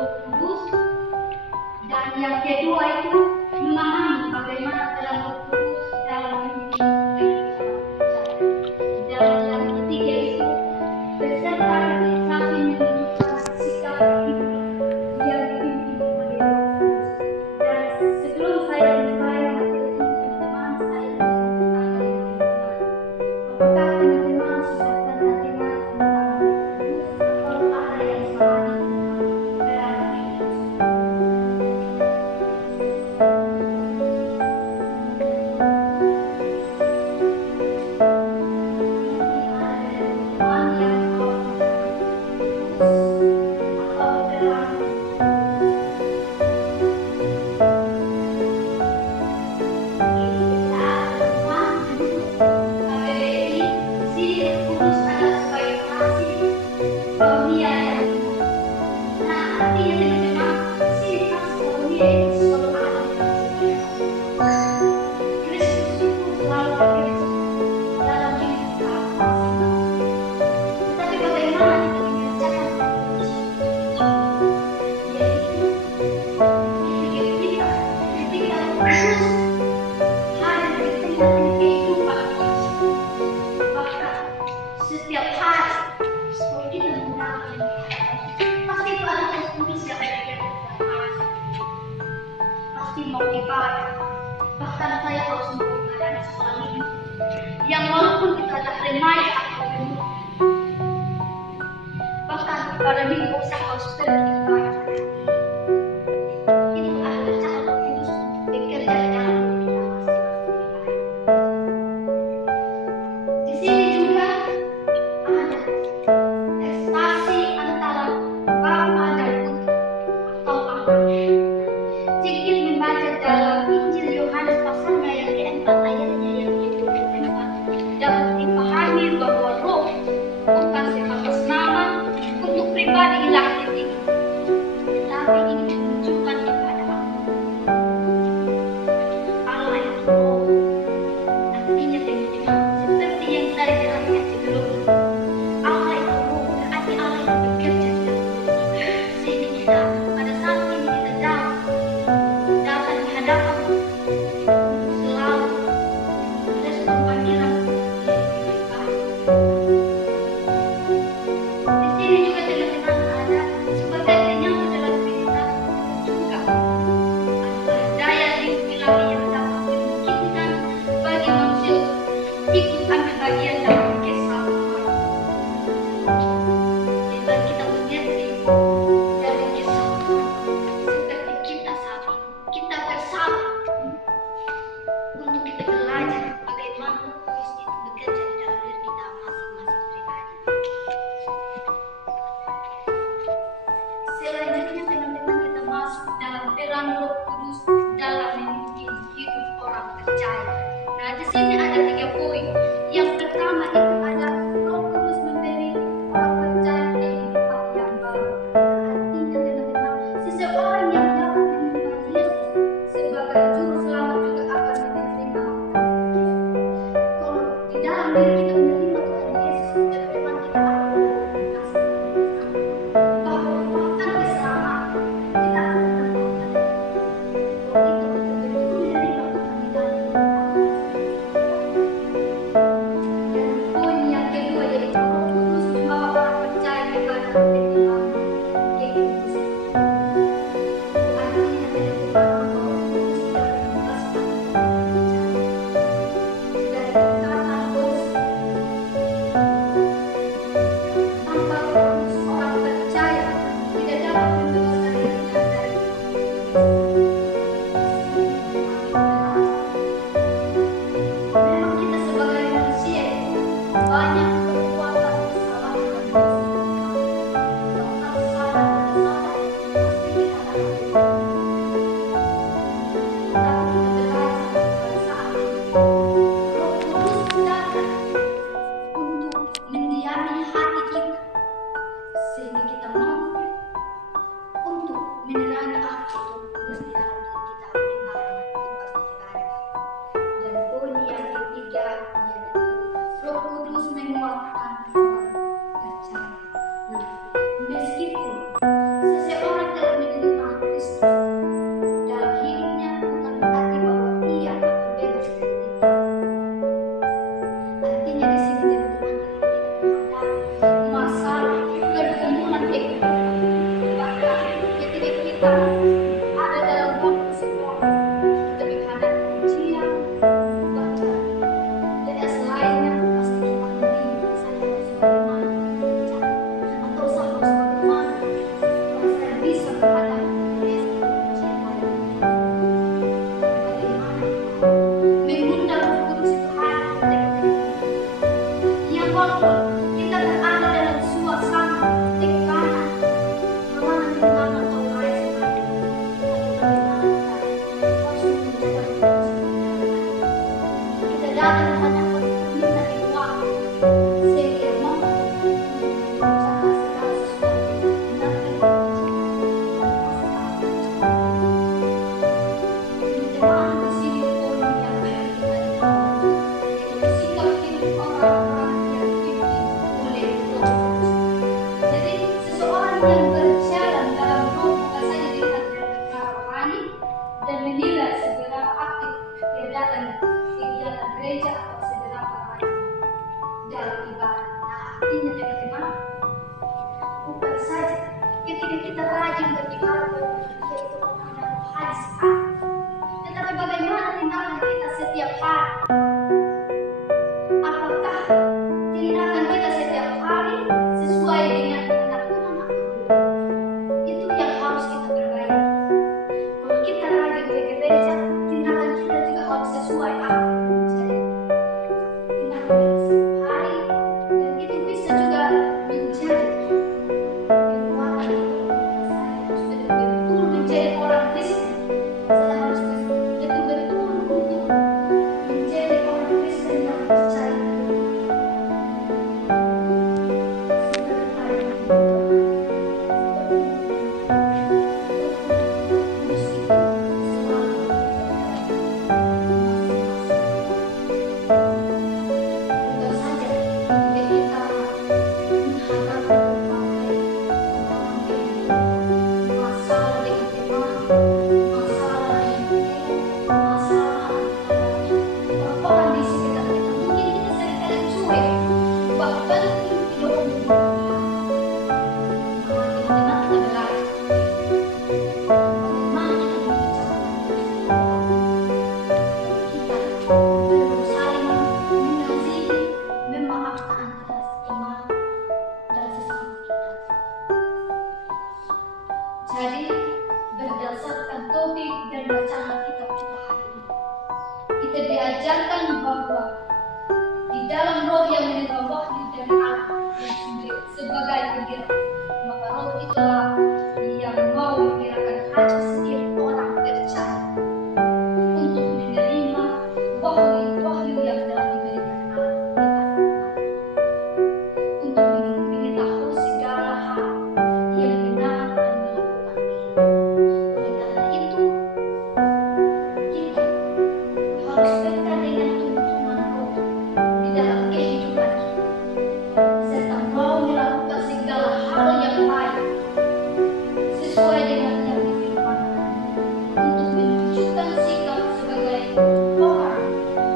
Roh Kudus, dan yang kedua itu memahami bagaimana peran Roh Kudus dalam memimpin kita. Dan yang ketiga itu beserta realisasi menunjukkan sikap hidup yang dipimpin oleh Roh Kudus. Dan sebelum saya mulai materi ini, teman-teman, saya ingin bertanya dengan teman-teman, apakah teman-teman sudah pernah dengar tentang Roh Kudus atau ada yang salah tentang peran Roh Kudus? Setiap hari kita menggunakan pasti itu ada tulis yang berbeda, pasti mau ibadah, bahkan saya harus mau ibadah di sekolah ini yang walaupun kita ada remaja atau gemuk, bahkan pada minggu saya harus pergi ibadah. Itu adalah cara Kudus untuk bekerja dalam kita masing-masing. Di sini juga ada ekstasi antara Bapa dan Putra atau anak. Jika membaca dalam Injil Yohanes pasalnya yang keempat ayatnya yang ke-24 dapat dipahami bahwa Roh bukan sebatas nama untuk pribadi ilahi ini, tetapi ini menunjukkan kepada Allah yang Roh. Artinya teman-teman, seperti yang tadi dijelaskan sebelumnya, Allah itu Roh, berarti Allah yang bekerja di dalam diri kita, sehingga kita pada saat ini kita datang di hadapan selalu merespon panggilan yang baik. Di sini juga teman-teman ada sebagai penyambut dalam berita juga adalah daya hidup ilahi yang dapat memungkinkan bagi manusia ikut ambil bagian dalam kesatuan. Jika kita mengerti dari kesatuan seperti kita saat ini, kita bersatu untuk kita belajar bagaimana Kudus itu bekerja di dalam diri kita masing-masing pribadi. Selanjutnya teman-teman, kita masuk dalam peran Roh Kudus dalam memimpin hidup orang percaya. Nah, di sini ada 3 poin. Yang pertama itu ada Roh Kudus memberi orang percaya kehidupan yang baru. Artinya teman-teman, seseorang yang dapat menerima Yesus sebagai juru selamat juga akan menerima kalau di dalam diri kita menerima Tuhan Yesus, teman-teman, kita akan dikasih bahwa bahkan keselamatan kita akan mendapatkan kalau kita betul-betul menerima Tuhan di dalam diri kita. Dan poin yang kedua yaitu Roh Kudus membawa orang percaya kepada kehidupan kekudusan. Artinya teman-teman, bahwa Roh Kudus tidak membebaskan orang percaya dari ikatan dosa. Tanpa Roh Kudus, orang percaya tidak dapat membebaskan dirinya dari memang kita sebagai manusia banyak perbuatan kesalahan dan dosa. Bahkan salah dan salah pasti kita lakukan. Tapi kita belajar pada saat ini Roh Kudus datang untuk mendiami hati kita sehingga kita mampu kita ada dalam waktu sekolah, kita menghadapi ujian, bahkan TS lainnya pasti kita bingung saya harus bagaimana cara atau saya harus bagaimana supaya saya bisa menghadapi TS dan ujian lain. Bagaimana kita mengundang Roh Kudus itu hadir pada kita, yang walaupun kita berada dalam suasana tekanan, tekanan atau lain sebagainya, tapi bagaimana kita harus menjaga kesucian kita datang menghadap minta doa sehingga mampu menjaga segala sesuatu dan teman di sini pun yang berkaitan yaitu sikap hidup orang-orang yang dipimpin oleh Roh Kudus. Jadi seseorang yang berjalan dalam roh bukan saja dilihat dari perkara rohani dan menilai seberapa aktif dia datang kegiatan gereja atau seberapa rajin dalam ibadah. Nah, artinya teman-teman, bukan saja ketika kita rajin beribadah yaitu orang yang rohani sekali, tetapi bagaimana tindakan kita setiap hari? Apakah tindakan kita setiap hari sesuai dengan kehendak Tuhan atau tidak? Itu yang harus kita perbaiki. Kalau kita rajin ke gereja, tindakan kita juga harus sesuai apa yang menjadi tindakan kita setiap hari, dan itu bisa juga menjadi kekuatan kita. Saya harus betul-betul menjadi orang Kristen. Saya harus betul-betul untuk menjadi orang Kristen yang percaya. Jadi, berdasarkan topik dan bacaan kita hari ini, kita diajarkan bahwa di dalam roh yang menerima wahyu dari Allah yang sebagai penggerak, maka roh itulah yang mau menggerakkan hati setiap orang percaya untuk menerima wahyu yang telah diberikan Allah untuk mengetahui segala hal yang benar dan melakukan. Oleh karena itu, kita harus dekat dengan tuntunan Roh di dalam kehidupan kita, serta mau melakukan segala hal yang baik sesuai dengan yang difirmankan, untuk menunjukkan sikap sebagai orang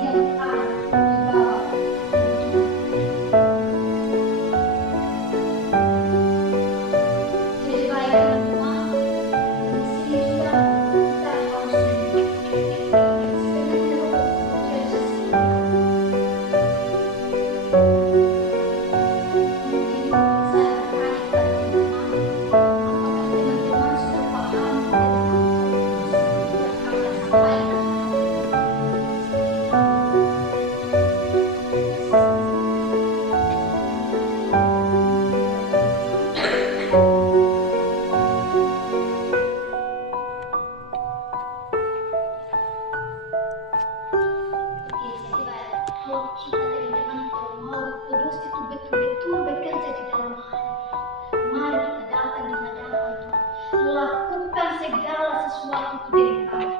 yang taat di bawah tuntunan. Jadi baik teman-teman, di sini juga kita harus sebenarnya Yesus mungkin saya bertanya kepada teman-teman, apakah teman-teman sudah paham tentang yang kami sampaikan? Oke, jadi baik. Kalau kita teman-teman kalau mau Kudus itu betul-betul bekerja di dalam hati, mari kita datang di hadapan Tuhan, lakukan segala sesuatu itu dengan